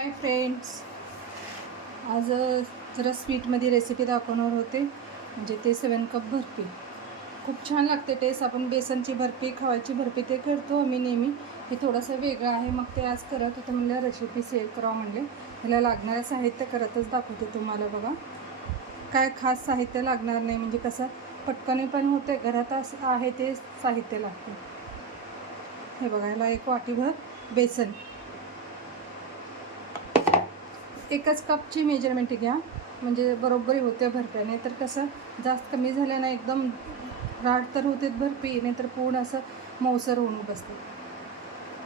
Hi friends, आज जरा स्वीटमध्ये रेसिपी दाखवणार होते. म्हणजे ते 7 कप बर्फी खूप छान लागते टेस्ट. आपण बेसनची बर्फी, खवाची बर्फी ते करतो आम्ही नेहमी. हे थोडंसं वेगळं आहे. मग ते आज करत होते, म्हणलं रेसिपी शेअर करावं. म्हणले ह्याला लागणारं साहित्य करतच दाखवते तुम्हाला. बघा, काय खास साहित्य लागणार नाही, म्हणजे कसं पटकन पण होते. घरात असं आहे ते साहित्य लागते. हे बघा, ह्याला 1 वाटीभर बेसन, एकच कपची मेजरमेंट घ्या, म्हणजे बरोबरी होते बर्फ्याने. तर कसं जास्त कमी झालं ना, एकदम राड तर होते बर्फी, नाही तर पूर्ण असं मऊसर होऊन बसते.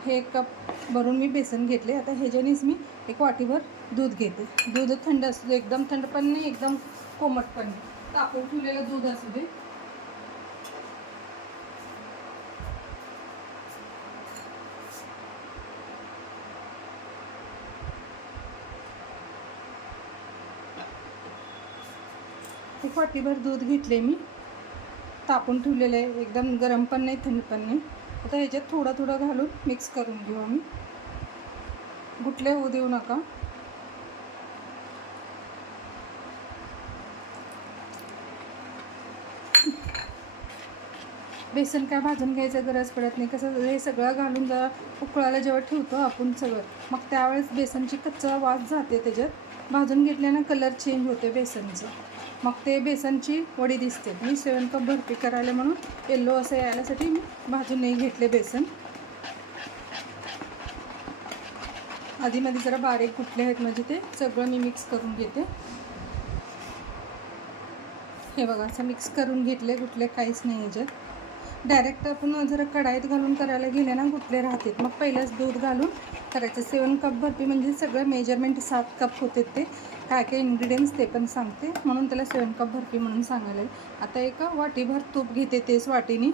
हे 1 कप भरून मी बेसन घेतले. आता ह्याच्यानेच मी 1 वाटीभर दूध घेते. दूध थंड असू दे, एकदम थंड पण नाही, एकदम कोमट पण नाही, तापवून ठेवलेलं दूध असू दे. एक वाटीभर दूध घेतले मी, तापून ठेवलेलं आहे. एकदम गरम पण नाही, थंड पण नाही. आता ह्याच्यात थोडं थोडं घालून मिक्स करून घेऊ आम्ही. गुठले होऊ देऊ नका. बेसन काय भाजून घ्यायचं गरज पडत नाही. कसं हे सगळं घालून जरा उकळायला जेव्हा ठेवतो आपण सगळं, मग त्यावेळेस बेसनची कच्चा वास जाते त्याच्यात. भाजून घेतल्यानं कलर चेंज होते बेसनचं, मग ते बेसनची वडी दिसते. मी 7 कप बर्फी करायला म्हणून येल्लो असं यायसाठी मी भाजून नाही घेतले बेसन. आधीमध्ये जरा बारीक कुठले आहेत, म्हणजे ते सगळं मी मिक्स करून घेते. हे बघा, असं मिक्स करून घेतले. गुठले काहीच नाही ह्याच्यात. डायरेक्ट आपण जर कढाईत घालून करायला गेले ना, गुठले राहतात. मग पहिलंच दूध घालून करायचं. 7 कप बर्फी म्हणजे सगळं मेजरमेंट 7 कप होते. ते काय काय इन्ग्रेडियंट्स ते पण सांगते, म्हणून त्याला 7 कप बर्फी म्हणून सांगायला. आता 1 वाटीभर तूप घेते, तेच वाटीने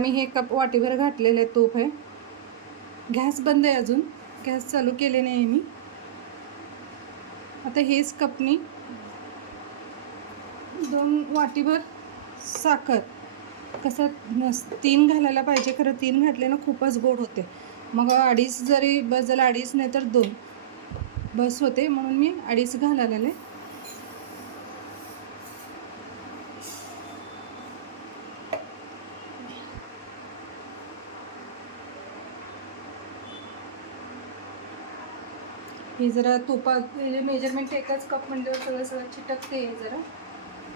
मी हे कप वाटीभर घातलेलं आहे तूप. आहे गॅस बंद आहे, अजून गॅस चालू केले नाही मी. आता हेच कपनी 2 वाटीभर साखर. कसं 3 घालायला पाहिजे, खरं 3 घातले ना खूपच गोड होते. मग 2.5 जरी बस झालं, 2.5 नाही तर 2 बस होते, म्हणून मी 2.5 घालायला. हे जरा तुपात मेजरमेंट एकच कप म्हणजे सगळं चिटकते. हे जरा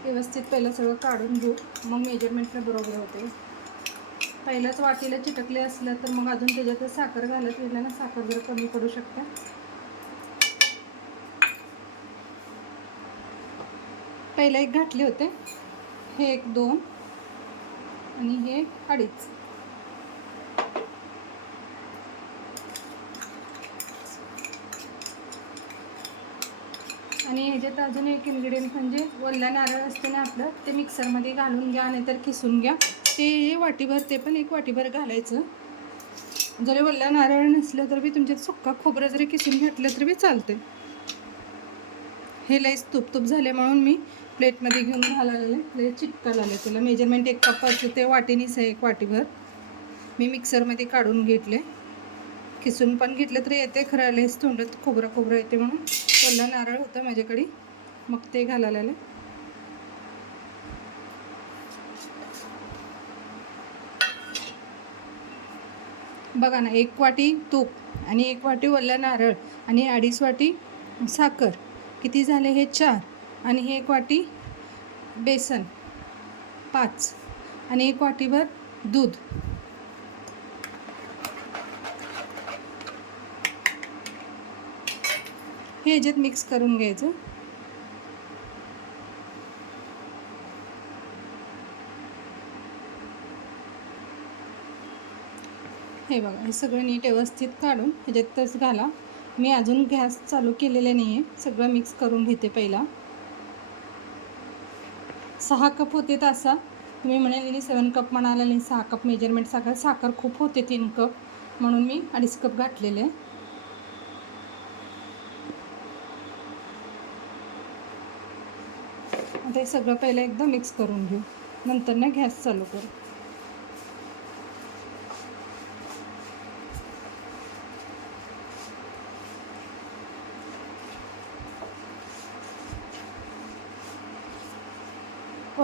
व्यवस्थित पहिलं सगळं काढून घेऊ, मग मेजरमेंटला बरोबर होते. पहिल्याच वाटीला चिटकले असलं तर मग अजून त्याच्यात साखर घालत गेलं ना, साखर जरा कमी पडू शकते. पहिला 1 घातले होते, हे 1, 2 आणि हे 2.5. आणि ह्याच्यात अजून एक इन्ग्रेडियंट म्हणजे ओला नारळ असते ना आपलं, ते मिक्सरमध्ये घालून घ्या, नाहीतर किसून घ्या. ते वाटीभर, ते पण 1 वाटीभर घालायचं. जरी ओला नारळ नसलं तर बी तुमच्यात सुक्का खोबरं जरी किसून घेतलं तरी बी चालते. हे लईच तूप झाले म्हणून मी प्लेटमध्ये घेऊन घालायला. लई चिटकायला आले त्याला. मेजरमेंट 1 कप असते, ते वाटीनीच आहे 1 वाटीभर. मी मिक्सरमध्ये काढून घेतले. किसून पण घेतलं तरी येते, खरं लईच तोंडात खोबरं येते म्हणून ओला नारळ होतं माझ्याकडे, मग ते घालायला. बघा ना, 1 वाटी तूप आणि 1 वाटी ओला नारळ आणि 2.5 वाटी साखर, किती झाले हे 4. आणि हे 1 वाटी बेसन 5 आणि 1 वाटीभर दूध. हे ह्याच्यात मिक्स करून घ्यायचं. हे बघा, हे सगळं नीट व्यवस्थित काढून ह्याच्यातच घाला. मी अजून गॅस चालू केलेले नाही आहे. सगळं मिक्स करून घेते पहिला. 6 कप होते तासा. तुम्ही म्हणाले 7 कप म्हणाला नाही, 6 कप मेजरमेंट. साखर खूप होते 3 कप, म्हणून मी 2.5 कप घातलेले. आता हे सगळं पहिलं एकदा मिक्स करून घेऊ, नंतर ना गॅस चालू करू.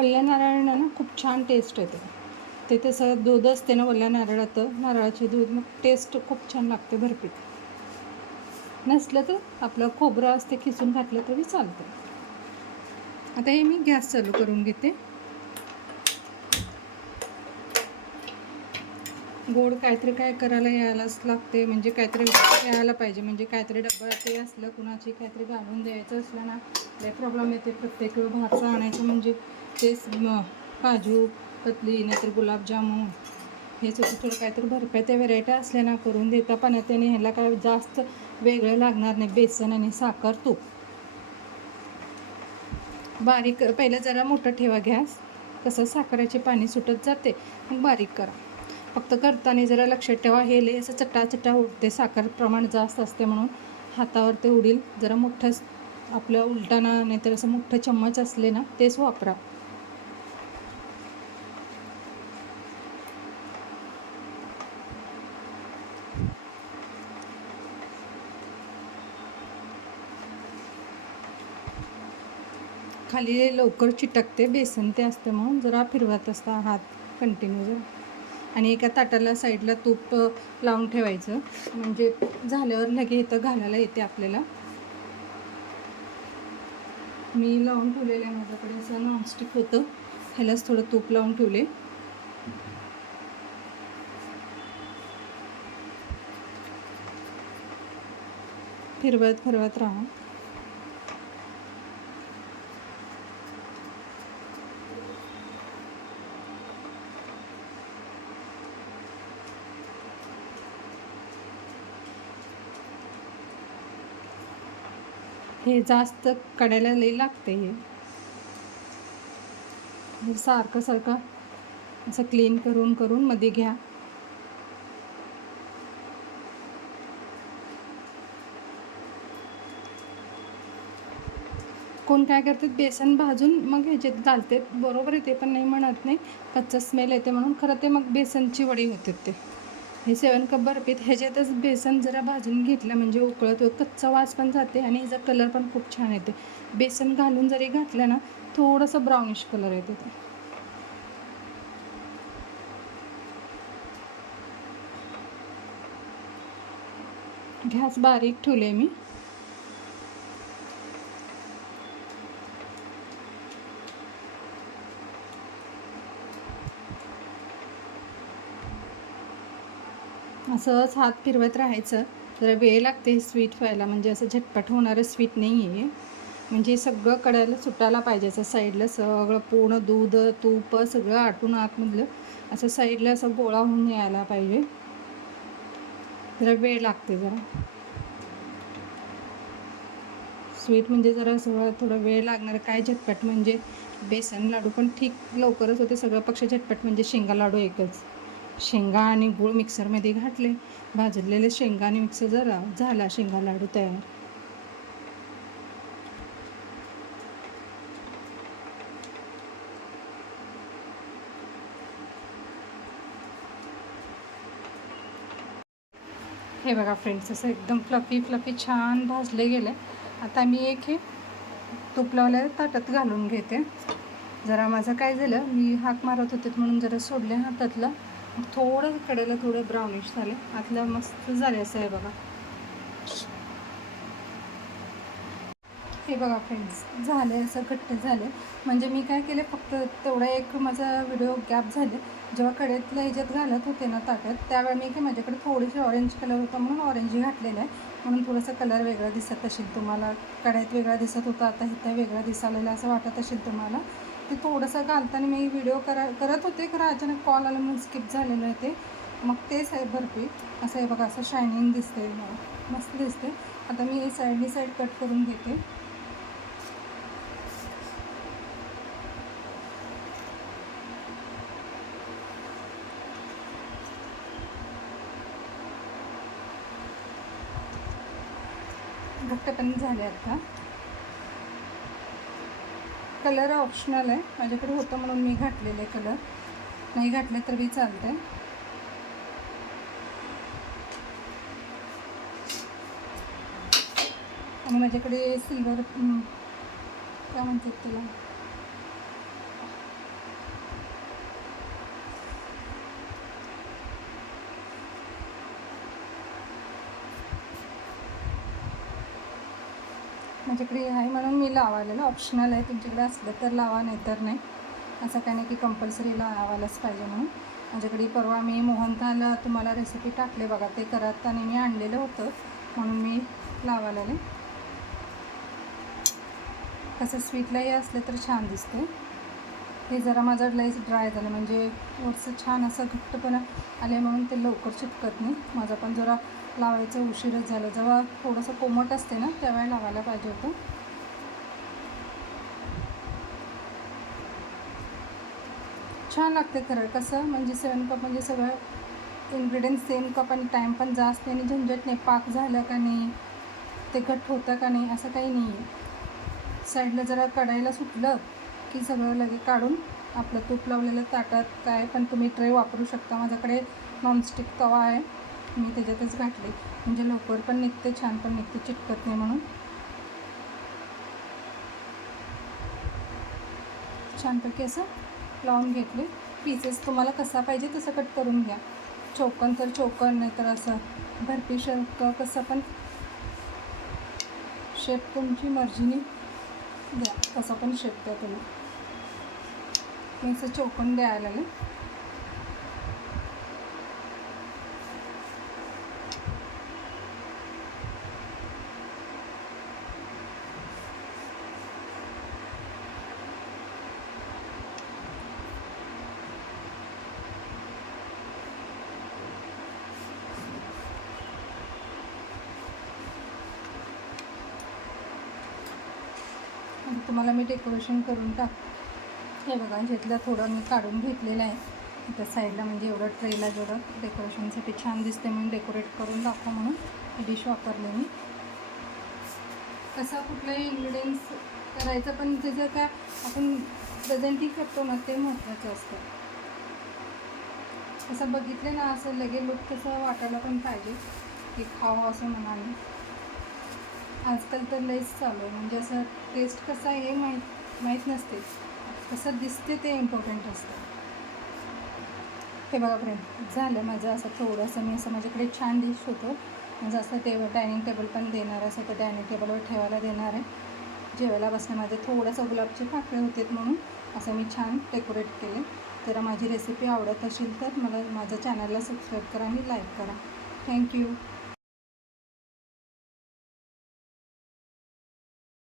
ओल्या नारळानं ना खूप छान टेस्ट येते. ते तसं दूध असते ना ओल्या नारळाचं, नारळाचे दूध, मग टेस्ट खूप छान लागते बर्फीत. नसलं तर आपलं खोबरं असते किसून घातलं तरी चालतं. आता हे मी गॅस चालू करून घेते. गोड काहीतरी काय करायला यायलाच लागते, म्हणजे काहीतरी यायला पाहिजे, म्हणजे काहीतरी डब्बा ते असलं कुणाची काहीतरी घालून द्यायचं असलं ना लय प्रॉब्लेम येते. प्रत्येक वेळ बाहेरचं आणायचं म्हणजे तेच काजू कतली नाहीतर गुलाबजामुन हेच होतं. थोडं काहीतरी बर्फ्या त्या व्हेरायटी असल्या ना करून देता पण त्याने ह्याला काय जास्त वेगळं लागणार नाही. बेसन आणि साखर तूप बारीक पहिलं जरा मोठं ठेवा गॅस, कसं साखरेचे पाणी सुटत जाते, मग बारीक करा. फक्त करताना जरा लक्षात ठेवा हे लय असं चट्टा उडते, साखर प्रमाण जास्त असते म्हणून हातावर ते उडील. जरा मोठं आपलं उलटाना नाहीतर असं मोठं चम्मच असले ना तेच वापरा. खाली लवकर चिटकते, बेसन ते असते म्हणून जरा फिरवत असता हात कंटिन्यू जरा. आणि एका ताटाला साईडला तूप लावून ठेवायचं, म्हणजे झाल्यावर लगे इथं घालायला येते आपल्याला. मी लावून ठेवलेलं आहे माझ्याकडे असं नॉनस्टिक होतं, ह्यालाच थोडं तूप लावून ठेवले. फिरवत राहा. हे जास्त कडायला लई लागते. हे सारखं असं क्लीन करून मध्ये घ्या. कोण काय करतात बेसन भाजून मग ह्याच्यात घालते, बरोबर आहे ते पण नाही म्हणत नाही, कच्चा स्मेल येते म्हणून. खरं ते मग बेसनची वडी होते ते. हे 7 कप बर्फीत ह्याच्यातच बेसन जरा भाजून घेतलं म्हणजे उकळत कच्चा वास पण जाते आणि ह्याचा कलर पण खूप छान येते. बेसन घालून जरी घातलं ना थोडंसं ब्राउनिश कलर येते ते. गॅस बारीक ठेवले मी. असंच हात फिरवत राहायचं. जरा वेळ लागते स्वीट व्हायला, म्हणजे असं झटपट होणारं स्वीट नाही आहे. म्हणजे सगळं कडायला सुटायला पाहिजे, असं साईडला सगळं पूर्ण दूध तूप सगळं आटून आतमधलं असं साईडला असं गोळा होऊन यायला पाहिजे. जरा वेळ लागते. जरा स्वीट म्हणजे जरा सगळं थोडं वेळ लागणार. काय झटपट म्हणजे बेसन लाडू पण ठीक लवकरच होते. सगळं पक्ष झटपट म्हणजे शेंगा लाडू एकच. शेंगा आणि गूळ मिक्सरमध्ये घातले, भाजलेले शेंगा आणि मिक्सर जरा झाला शेंगा लाडू तयार. हे बघा फ्रेंड्स, असं एकदम फ्लफी छान भाजले गेले. आता मी एक हे तूप लावल्या ताटात घालून घेते. जरा माझं काय झालं, मी हाक मारत होते म्हणून जरा सोडले हातातलं, थोडं कडेला थोडं ब्राउनिश झाले, आतलं मस्त झाले. असं आहे बघा. हे बघा फ्रेंड्स, झाले असं घट्ट झाले. म्हणजे मी काय केले, फक्त तेवढा एक माझा व्हिडिओ गॅप झाले. जेव्हा कढईतल्या ह्याच्यात घालत होते ना ताटात, त्यावेळी मी की माझ्याकडे थोडीशी ऑरेंज कलर होता म्हणून ऑरेंज घातलेला आहे, म्हणून थोडंसं कलर वेगळा दिसत असेल तुम्हाला. कढईत वेगळा दिसत होता, आता इथं वेगळा दिसायला असं वाटत असेल तुम्हाला. ते थोडंसं घालताना मी व्हिडिओ करत होते, खरं अचानक कॉल आला म्हणून स्किप झालेलं आहे ते. मग तेच आहे बर्फी. असं आहे बघा, असं शायनिंग दिसते, मस्त दिसते. आता मी हे साईड कट करून घेते. घट्ट पण झाले. आता कलर ऑप्शनल आहे, माझ्याकडे होतं म्हणून मी घातलेलं आहे. कलर नाही घातले तर बी चालतं आहे. आणि माझ्याकडे सिल्वर काय म्हणतात त्याला, माझ्याकडे आहे म्हणून मी लावालेलं, ऑप्शनल आहे, तुमच्याकडे असलं तर लावा नाही तर नाही, असं काही नाही की कंपल्सरी लावायलाच पाहिजे म्हणून. माझ्याकडे परवा मी मोहनथाल तुम्हाला रेसिपी टाकले बघा, ते करताना मी आणलेलं होतं म्हणून मी लावालेलं. कसं स्वीटलाही असलं तर छान दिसते. हे जरा माझं लईच ड्राय झालं, म्हणजे वरचं छान असं घट्टपणा आले म्हणून ते लवकर चिटकत नाही. माझा पण जरा लावायचं उशीरच झालं. जेव्हा थोडंसं कोमट असते ना त्यावेळी लावायला पाहिजे होतं. छान लागते खरं. कसं म्हणजे 7 कप म्हणजे सगळं इन्ग्रेडियंट्स सेम कप आणि टाईम पण जास्त नाही आणि झंझट नाही. पाक झालं का नाही, ते घट्ट होतं का नाही, असं काही नाही आहे. साईडला जरा कढाईला सुटलं की सगळं लगे काढून आपलं तूप लावलेलं ताटात काय पण तुम्ही ट्रे वापरू शकता. माझ्याकडे नॉनस्टिक तवा आहे, मी त्याच्यातच घातले म्हणजे लवकर पण निघते, छान पण निघते, चिटकत नाही म्हणून. छानपैकी असं लावून घेतले. पीसेस तुम्हाला कसा पाहिजे तसं कट करून घ्या. चौकन तर चौकन, नाही तर असं भरपी शेप, कसं पण शेप तुमची मर्जीने द्या, कसं पण शेप द्या तुम्ही. मी असं चौकन द्यायला लागले. तुम्हाला मी डेकोरेशन करून टाक. हे बघा, ह्यातलं थोडं मी काढून घेतलेलं आहे इथं साईडला, म्हणजे एवढं ट्रेला जेवढं डेकोरेशनसाठी छान दिसते म्हणून डेकोरेट करून दाखवा म्हणून ही डिश वापरले मी. कसं कुठलंही इन्ग्रेडियंट्स करायचं पण त्याचं काय आपण प्रेझेंटिंग करतो ना ते महत्त्वाचं असतं. असं बघितले ना असं लगे लुक तसं वाटायला पण पाहिजे की खावं असं म्हणाले. आजकाल तर लईच चालू आहे, म्हणजे असं टेस्ट कसं आहे हे माहीत नसते, कसं दिसते ते इम्पॉर्टंट असतं. हे बघा फ्रेंड, झालं माझं असं थोडंसं. मी असं माझ्याकडे छान डिश होतं, म्हणजे असं डायनिंग टेबल पण देणार, असं तर डायनिंग टेबलवर ठेवायला देणार आहे. जेवायला बसण्यामध्ये थोडंसं गुलाबचे पाकळे होते म्हणून असं मी छान डेकोरेट केले. जर माझी रेसिपी आवडत असेल तर मला माझ्या चॅनलला सबस्क्राईब करा आणि लाईक करा. थँक्यू.